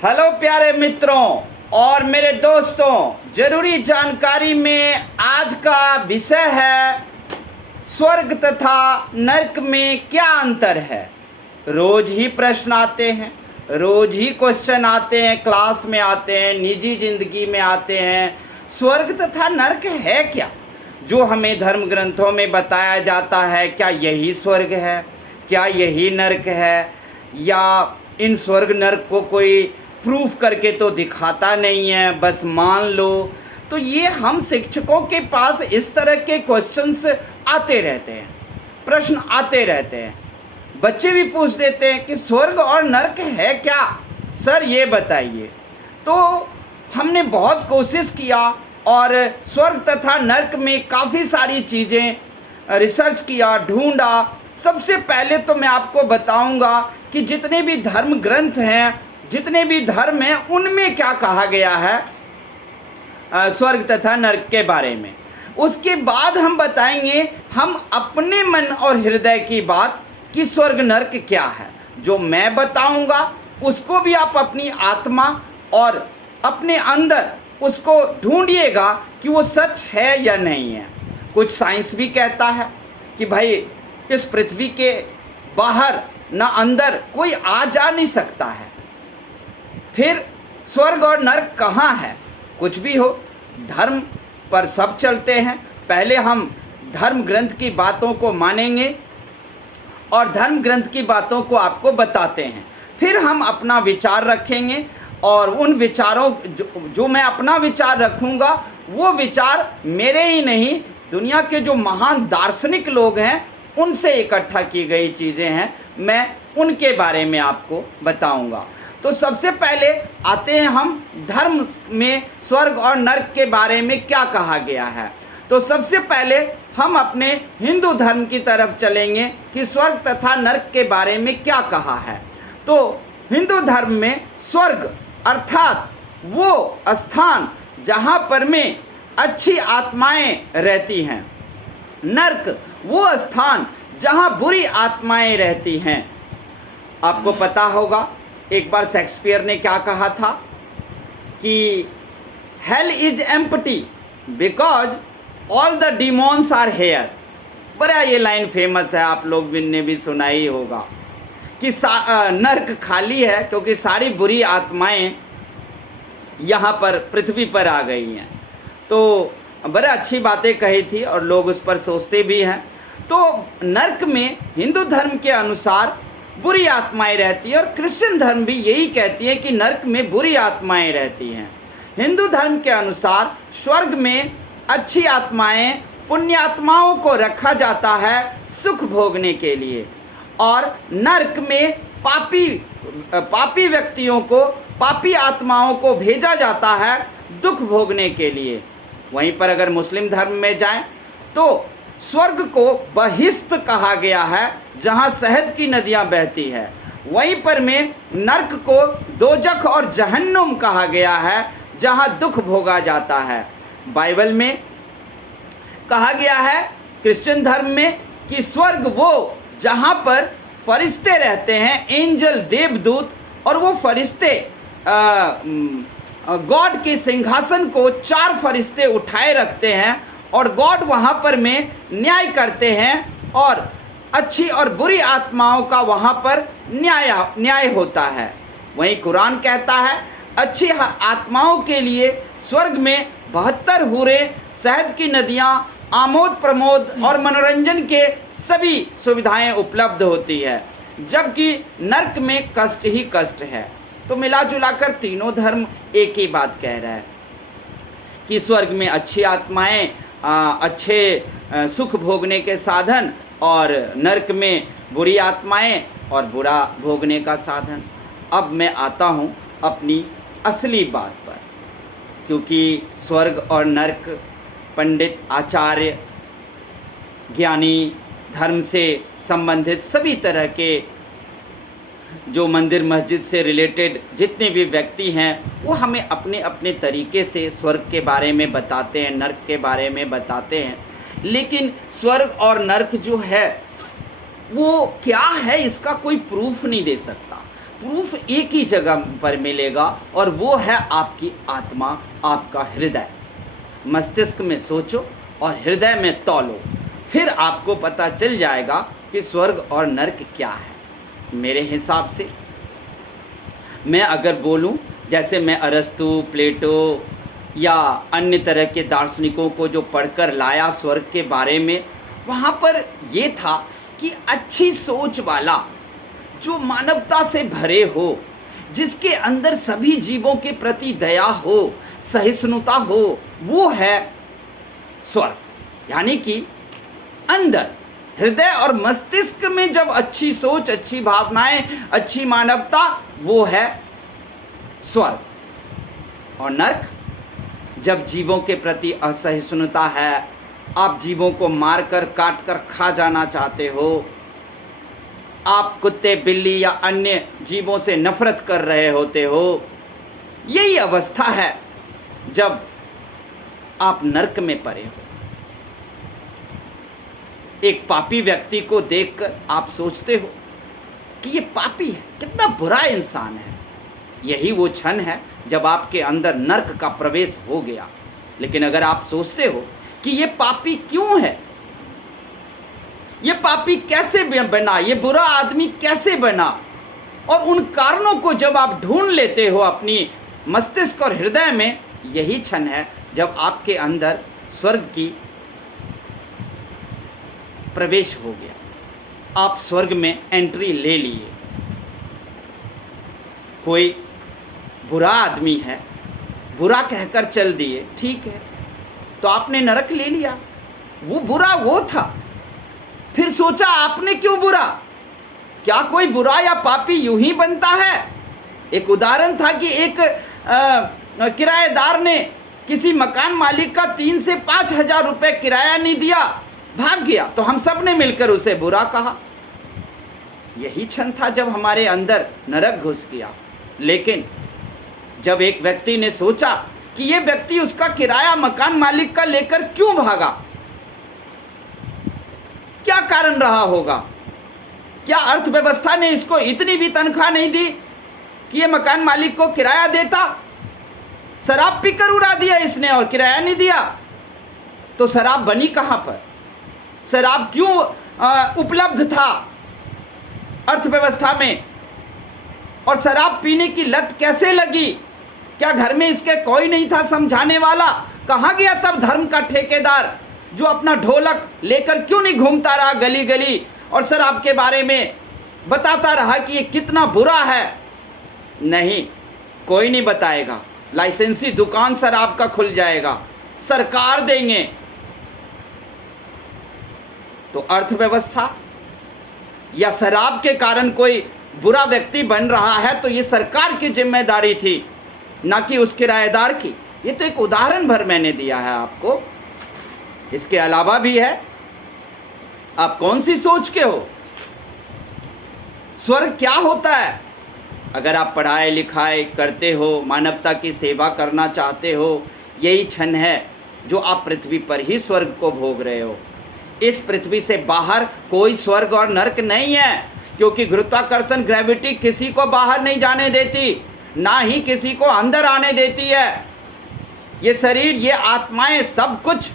Hello प्यारे मित्रों और मेरे दोस्तों, जरूरी जानकारी में आज का विषय है स्वर्ग तथा नरक में क्या अंतर है। रोज ही प्रश्न आते हैं, रोज ही क्वेश्चन आते हैं, क्लास में आते हैं, निजी जिंदगी में आते हैं। स्वर्ग तथा नरक है क्या जो हमें धर्म ग्रंथों में बताया जाता है? क्या यही स्वर्ग है? क्या यही नरक है? या इन स्वर्ग नरक को कोई प्रूफ करके तो दिखाता नहीं है, बस मान लो। तो ये हम शिक्षकों के पास इस तरह के क्वेश्चंस आते रहते हैं, प्रश्न आते रहते हैं। बच्चे भी पूछ देते हैं कि स्वर्ग और नरक है क्या सर, ये बताइए। तो हमने बहुत कोशिश किया और स्वर्ग तथा नरक में काफ़ी सारी चीज़ें रिसर्च किया, ढूंढा। सबसे पहले तो मैं आपको बताऊंगा कि जितने भी धर्म ग्रंथ हैं, जितने भी धर्म हैं, उनमें क्या कहा गया है स्वर्ग तथा नरक के बारे में। उसके बाद हम बताएंगे हम अपने मन और हृदय की बात कि स्वर्ग नरक क्या है। जो मैं बताऊंगा उसको भी आप अपनी आत्मा और अपने अंदर उसको ढूंढिएगा कि वो सच है या नहीं है। कुछ साइंस भी कहता है कि भाई इस पृथ्वी के बाहर ना अंदर कोई आ जा नहीं सकता है। फिर स्वर्ग और नरक कहाँ है? कुछ भी हो, धर्म पर सब चलते हैं। पहले हम धर्म ग्रंथ की बातों को मानेंगे और धर्म ग्रंथ की बातों को आपको बताते हैं। फिर हम अपना विचार रखेंगे और उन विचारों जो मैं अपना विचार रखूंगा वो विचार मेरे ही नहीं, दुनिया के जो महान दार्शनिक लोग हैं उनसे इकट्ठा की गई चीज़ें हैं, मैं उनके बारे में आपको बताऊंगा। तो सबसे पहले आते हैं हम धर्म में स्वर्ग और नरक के बारे में क्या कहा गया है। तो सबसे पहले हम अपने हिंदू धर्म की तरफ चलेंगे कि स्वर्ग तथा नरक के बारे में क्या कहा है। तो हिंदू धर्म में स्वर्ग अर्थात वो स्थान जहाँ पर में अच्छी आत्माएं रहती हैं, नरक वो स्थान जहाँ बुरी आत्माएं रहती हैं। आपको पता होगा एक बार शेक्सपियर ने क्या कहा था कि hell is empty because all the demons are here. बड़ा ये लाइन फेमस है, आप लोग ने भी सुना ही होगा कि नरक खाली है क्योंकि सारी बुरी आत्माएं यहाँ पर पृथ्वी पर आ गई हैं। तो बड़े अच्छी बातें कही थी और लोग उस पर सोचते भी हैं। तो नरक में हिंदू धर्म के अनुसार बुरी आत्माएं रहती है और क्रिश्चियन धर्म भी यही कहती है कि नरक में बुरी आत्माएं रहती हैं। हिंदू धर्म के अनुसार स्वर्ग में अच्छी आत्माएं, पुण्य आत्माओं को रखा जाता है सुख भोगने के लिए और नरक में पापी व्यक्तियों को, पापी आत्माओं को भेजा जाता है दुख भोगने के लिए। वहीं पर अगर मुस्लिम धर्म में जाएं तो स्वर्ग को बहिश्त कहा गया है जहां शहद की नदियां बहती है। वहीं पर में नरक को दोजख और जहन्नुम कहा गया है जहां दुख भोगा जाता है। बाइबल में कहा गया है क्रिश्चियन धर्म में कि स्वर्ग वो जहां पर फरिश्ते रहते हैं, एंजल, देवदूत, और वो फरिश्ते गॉड के सिंहासन को 4 फरिश्ते उठाए रखते हैं और गॉड वहाँ पर में न्याय करते हैं और अच्छी और बुरी आत्माओं का वहाँ पर न्याय होता है। वहीं कुरान कहता है अच्छी आत्माओं के लिए स्वर्ग में 72 हूरे, शहद की नदियाँ, आमोद प्रमोद और मनोरंजन के सभी सुविधाएं उपलब्ध होती है, जबकि नरक में कष्ट ही कष्ट है। तो मिला जुलाकर तीनों धर्म एक ही बात कह रहा है कि स्वर्ग में अच्छी आत्माएं, अच्छे सुख भोगने के साधन और नरक में बुरी आत्माएं और बुरा भोगने का साधन। अब मैं आता हूँ अपनी असली बात पर, क्योंकि स्वर्ग और नरक पंडित, आचार्य, ज्ञानी, धर्म से संबंधित सभी तरह के जो मंदिर मस्जिद से रिलेटेड जितने भी व्यक्ति हैं वो हमें अपने अपने तरीके से स्वर्ग के बारे में बताते हैं, नरक के बारे में बताते हैं। लेकिन स्वर्ग और नरक जो है वो क्या है इसका कोई प्रूफ नहीं दे सकता। प्रूफ एक ही जगह पर मिलेगा और वो है आपकी आत्मा, आपका हृदय। मस्तिष्क में सोचो और हृदय में तौलो, फिर आपको पता चल जाएगा कि स्वर्ग और नरक क्या है। मेरे हिसाब से मैं अगर बोलूं, जैसे मैं अरस्तु, प्लेटो या अन्य तरह के दार्शनिकों को जो पढ़कर लाया स्वर्ग के बारे में, वहाँ पर ये था कि अच्छी सोच वाला, जो मानवता से भरे हो, जिसके अंदर सभी जीवों के प्रति दया हो, सहिष्णुता हो, वो है स्वर्ग। यानी कि अंदर हृदय और मस्तिष्क में जब अच्छी सोच, अच्छी भावनाएं, अच्छी मानवता, वो है स्वर्ग। और नरक जब जीवों के प्रति असहिष्णुता है, आप जीवों को मारकर काटकर खा जाना चाहते हो, आप कुत्ते, बिल्ली या अन्य जीवों से नफरत कर रहे होते हो, यही अवस्था है जब आप नरक में पड़े हो। एक पापी व्यक्ति को देखकर आप सोचते हो कि ये पापी है, कितना बुरा इंसान है। यही वो क्षण है जब आपके अंदर नरक का प्रवेश हो गया। लेकिन अगर आप सोचते हो कि ये पापी क्यों है, ये पापी कैसे बना, ये बुरा आदमी कैसे बना, और उन कारणों को जब आप ढूंढ लेते हो अपनी मस्तिष्क और हृदय में, यही क्षण है जब आपके अंदर स्वर्ग की प्रवेश हो गया। आप स्वर्ग में एंट्री ले लिए। कोई बुरा आदमी है, बुरा कहकर चल दिए, ठीक है, तो आपने नरक ले लिया। वो बुरा वो था, फिर सोचा आपने क्यों बुरा। क्या कोई बुरा या पापी यूं ही बनता है? एक उदाहरण था कि एक किराएदार ने किसी मकान मालिक का 3 से 5 हजार रुपये किराया नहीं दिया, भाग गया, तो हम सब ने मिलकर उसे बुरा कहा। यही क्षण था जब हमारे अंदर नरक घुस गया। लेकिन जब एक व्यक्ति ने सोचा कि ये व्यक्ति उसका किराया मकान मालिक का लेकर क्यों भागा, क्या कारण रहा होगा? क्या अर्थव्यवस्था ने इसको इतनी भी तनख्वाह नहीं दी कि ये मकान मालिक को किराया देता? शराब पीकर उड़ा दिया इसने और किराया नहीं दिया। तो शराब बनी कहां पर? शराब क्यों उपलब्ध था अर्थव्यवस्था में? और शराब पीने की लत कैसे लगी? क्या घर में इसके कोई नहीं था समझाने वाला? कहां गया तब धर्म का ठेकेदार, जो अपना ढोलक लेकर क्यों नहीं घूमता रहा गली गली और शराब के बारे में बताता रहा कि ये कितना बुरा है? नहीं, कोई नहीं बताएगा। लाइसेंसी दुकान शराब का खुल जाएगा, सरकार देंगे। तो अर्थव्यवस्था या शराब के कारण कोई बुरा व्यक्ति बन रहा है तो ये सरकार की जिम्मेदारी थी, ना कि उस किराएदार की। ये तो एक उदाहरण भर मैंने दिया है आपको, इसके अलावा भी है। आप कौन सी सोच के हो? स्वर्ग क्या होता है? अगर आप पढ़ाई लिखाई करते हो, मानवता की सेवा करना चाहते हो, यही क्षण है जो आप पृथ्वी पर ही स्वर्ग को भोग रहे हो। इस पृथ्वी से बाहर कोई स्वर्ग और नरक नहीं है, क्योंकि गुरुत्वाकर्षण, ग्रेविटी किसी को बाहर नहीं जाने देती, ना ही किसी को अंदर आने देती है। ये शरीर, ये आत्माएं, सब कुछ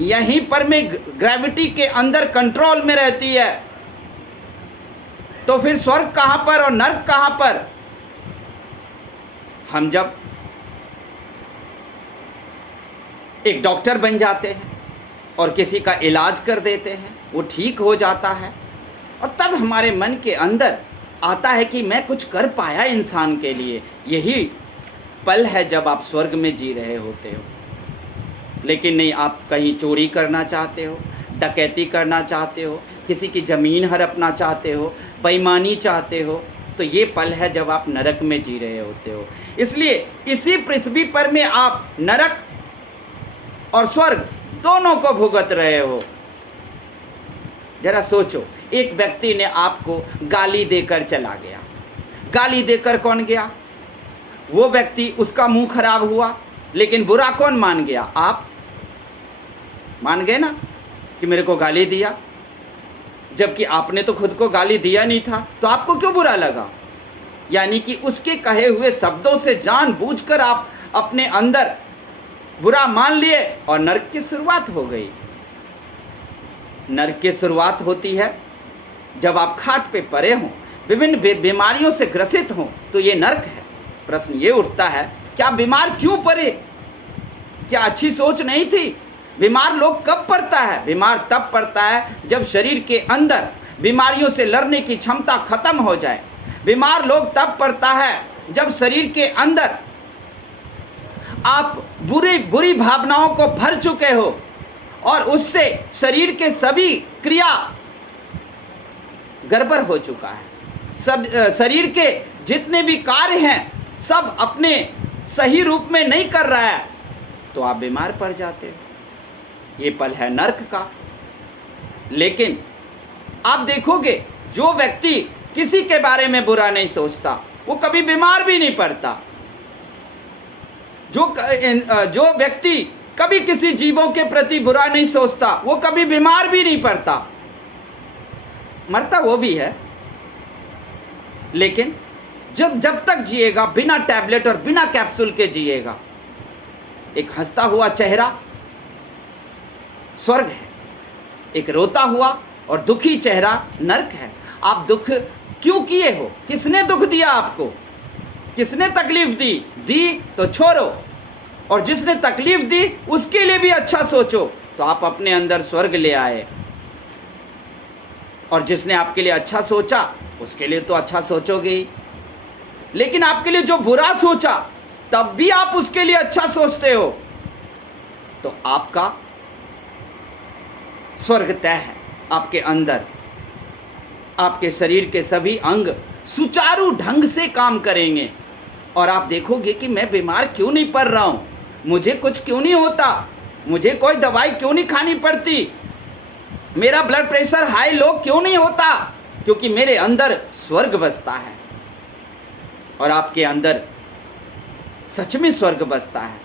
यहीं पर में ग्रेविटी के अंदर कंट्रोल में रहती है। तो फिर स्वर्ग कहां पर और नरक कहां पर? हम जब एक डॉक्टर बन जाते हैं और किसी का इलाज कर देते हैं, वो ठीक हो जाता है, और तब हमारे मन के अंदर आता है कि मैं कुछ कर पाया इंसान के लिए। यही पल है जब आप स्वर्ग में जी रहे होते हो। लेकिन नहीं, आप कहीं चोरी करना चाहते हो, डकैती करना चाहते हो, किसी की ज़मीन हड़पना चाहते हो, बेईमानी चाहते हो, तो ये पल है जब आप नरक में जी रहे होते हो। इसलिए इसी पृथ्वी पर में आप नरक और स्वर्ग दोनों को भुगत रहे हो। जरा सोचो, एक व्यक्ति ने आपको गाली देकर चला गया। गाली देकर कौन गया? वो व्यक्ति, उसका मुंह खराब हुआ, लेकिन बुरा कौन मान गया? आप मान गए ना कि मेरे को गाली दिया, जबकि आपने तो खुद को गाली दिया नहीं था, तो आपको क्यों बुरा लगा? यानी कि उसके कहे हुए शब्दों से जानबूझकर आप अपने अंदर बुरा मान लिए और नरक की शुरुआत हो गई। नरक की शुरुआत होती है जब आप खाट पे पड़े हों, विभिन्न बीमारियों से ग्रसित हों, तो ये नरक है। प्रश्न ये उठता है, क्या बीमार क्यों पड़े? क्या अच्छी सोच नहीं थी? बीमार लोग कब पड़ता है? बीमार तब पड़ता है जब शरीर के अंदर बीमारियों से लड़ने की क्षमता खत्म हो जाए। बीमार लोग तब पड़ता है जब शरीर के अंदर आप बुरी भावनाओं को भर चुके हो और उससे शरीर के सभी क्रिया गड़बड़ हो चुका है। सब शरीर के जितने भी कार्य हैं सब अपने सही रूप में नहीं कर रहा है, तो आप बीमार पड़ जाते हो। ये पल है नरक का। लेकिन आप देखोगे, जो व्यक्ति किसी के बारे में बुरा नहीं सोचता वो कभी बीमार भी नहीं पड़ता। जो व्यक्ति कभी किसी जीवों के प्रति बुरा नहीं सोचता वो कभी बीमार भी नहीं पड़ता। मरता वो भी है, लेकिन जब तक जिएगा बिना टैबलेट और बिना कैप्सूल के जिएगा। एक हंसता हुआ चेहरा स्वर्ग है, एक रोता हुआ और दुखी चेहरा नरक है। आप दुख क्यों किए हो? किसने दुख दिया आपको? किसने तकलीफ दी तो छोड़ो, और जिसने तकलीफ दी उसके लिए भी अच्छा सोचो, तो आप अपने अंदर स्वर्ग ले आए। और जिसने आपके लिए अच्छा सोचा उसके लिए तो अच्छा सोचोगे ही, लेकिन आपके लिए जो बुरा सोचा तब भी आप उसके लिए अच्छा सोचते हो, तो आपका स्वर्ग तय है। आपके अंदर आपके शरीर के सभी अंग सुचारू ढंग से काम करेंगे और आप देखोगे कि मैं बीमार क्यों नहीं पड़ रहा हूं, मुझे कुछ क्यों नहीं होता, मुझे कोई दवाई क्यों नहीं खानी पड़ती, मेरा ब्लड प्रेशर हाई लो क्यों नहीं होता, क्योंकि मेरे अंदर स्वर्ग बसता है। और आपके अंदर सच में स्वर्ग बसता है।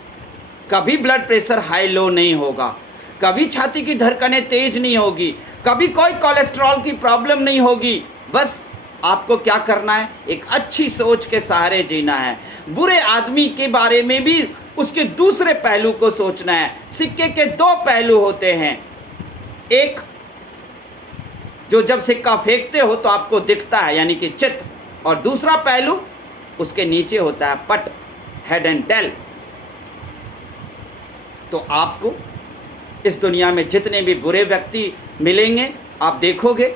कभी ब्लड प्रेशर हाई लो नहीं होगा, कभी छाती की धड़कनें तेज नहीं होगी, कभी कोई कोलेस्ट्रॉल की प्रॉब्लम नहीं होगी। बस आपको क्या करना है? एक अच्छी सोच के सहारे जीना है। बुरे आदमी के बारे में भी उसके दूसरे पहलू को सोचना है। सिक्के के दो पहलू होते हैं, एक जो जब सिक्का फेंकते हो तो आपको दिखता है यानी कि चित्त, और दूसरा पहलू उसके नीचे होता है पट, हेड एंड टेल। तो आपको इस दुनिया में जितने भी बुरे व्यक्ति मिलेंगे आप देखोगे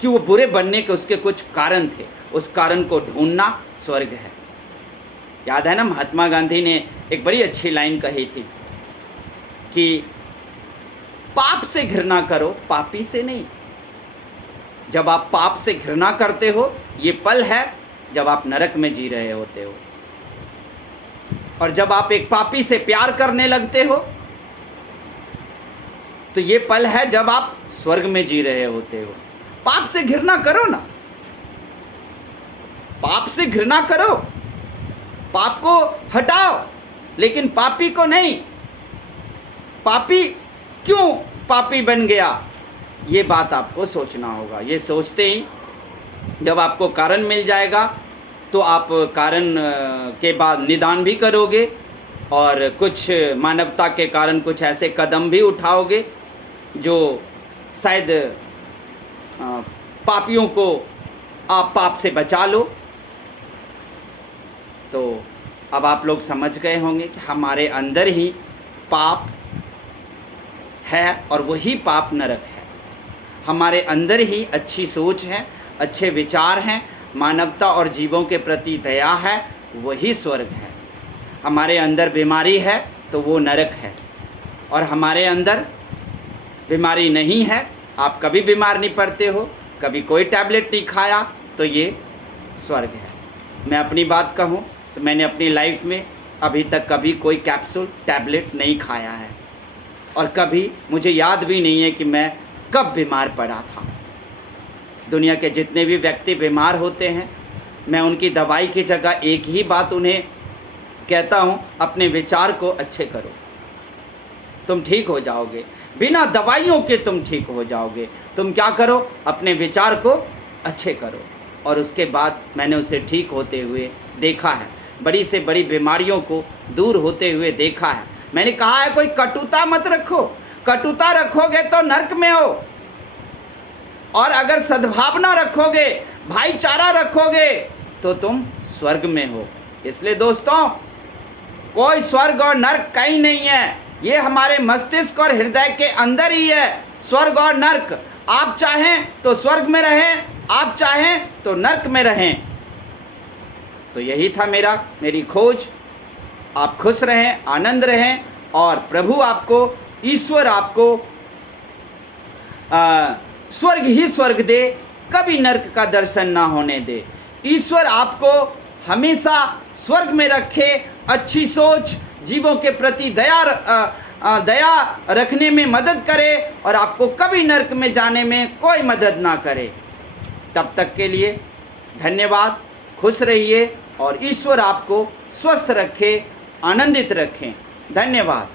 कि वो बुरे बनने के उसके कुछ कारण थे, उस कारण को ढूंढना स्वर्ग है। याद है ना, महात्मा गांधी ने एक बड़ी अच्छी लाइन कही थी कि पाप से घृणा करो, पापी से नहीं। जब आप पाप से घृणा करते हो ये पल है जब आप नरक में जी रहे होते हो, और जब आप एक पापी से प्यार करने लगते हो तो ये पल है जब आप स्वर्ग में जी रहे होते हो। पाप से घृणा करो ना, पाप से घृणा करो, पाप को हटाओ, लेकिन पापी को नहीं। पापी क्यों पापी बन गया, ये बात आपको सोचना होगा। ये सोचते ही जब आपको कारण मिल जाएगा तो आप कारण के बाद निदान भी करोगे और कुछ मानवता के कारण कुछ ऐसे कदम भी उठाओगे जो शायद पापियों को आप पाप से बचा लो। तो अब आप लोग समझ गए होंगे कि हमारे अंदर ही पाप है और वही पाप नरक है। हमारे अंदर ही अच्छी सोच है, अच्छे विचार हैं, मानवता और जीवों के प्रति दया है, वही स्वर्ग है। हमारे अंदर बीमारी है तो वो नरक है, और हमारे अंदर बीमारी नहीं है, आप कभी बीमार नहीं पड़ते हो, कभी कोई टैबलेट नहीं खाया, तो ये स्वर्ग है। मैं अपनी बात कहूँ तो मैंने अपनी लाइफ में अभी तक कभी कोई कैप्सूल टैबलेट नहीं खाया है, और कभी मुझे याद भी नहीं है कि मैं कब बीमार पड़ा था। दुनिया के जितने भी व्यक्ति बीमार होते हैं मैं उनकी दवाई की जगह एक ही बात उन्हें कहता हूँ, अपने विचार को अच्छे करो, तुम ठीक हो जाओगे। बिना दवाइयों के तुम ठीक हो जाओगे। तुम क्या करो? अपने विचार को अच्छे करो। और उसके बाद मैंने उसे ठीक होते हुए देखा है, बड़ी से बड़ी बीमारियों को दूर होते हुए देखा है। मैंने कहा है कोई कटुता मत रखो, कटुता रखोगे तो नरक में हो, और अगर सद्भावना रखोगे, भाईचारा रखोगे तो तुम स्वर्ग में हो। इसलिए दोस्तों, कोई स्वर्ग और नरक कहीं नहीं है, ये हमारे मस्तिष्क और हृदय के अंदर ही है स्वर्ग और नरक। आप चाहें तो स्वर्ग में रहें, आप चाहें तो नरक में रहें। तो यही था मेरी खोज। आप खुश रहें, आनंद रहें, और प्रभु आपको, ईश्वर आपको स्वर्ग ही स्वर्ग दे, कभी नरक का दर्शन ना होने दे। ईश्वर आपको हमेशा स्वर्ग में रखे, अच्छी सोच, जीवों के प्रति दया रखने में मदद करे, और आपको कभी नरक में जाने में कोई मदद ना करे। तब तक के लिए धन्यवाद, खुश रहिए, और ईश्वर आपको स्वस्थ रखे, आनंदित रखें। धन्यवाद।